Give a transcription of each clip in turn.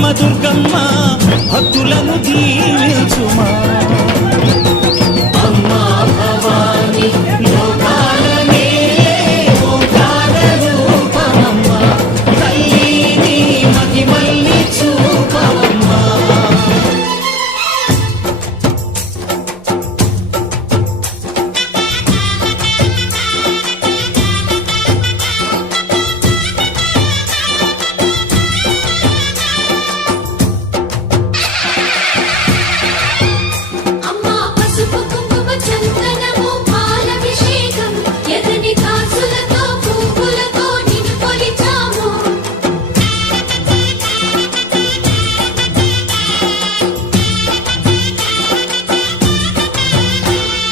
అమ్మ దుర్గమ్మ భక్తులను దీవించుమా?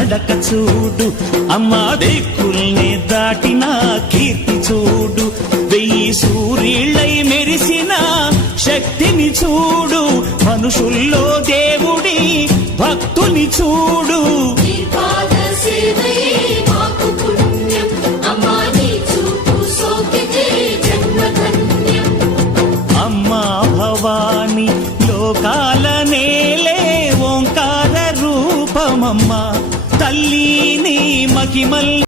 నడక చూడు. అమ్మా దిక్కుల్ని దాటిన కీర్తి చూడు. వెయ్యి సూర్యుళ్ళై మెరిసిన శక్తిని చూడు. మనుషుల్లో దేవుడి భక్తుని చూడు. నీ que mal.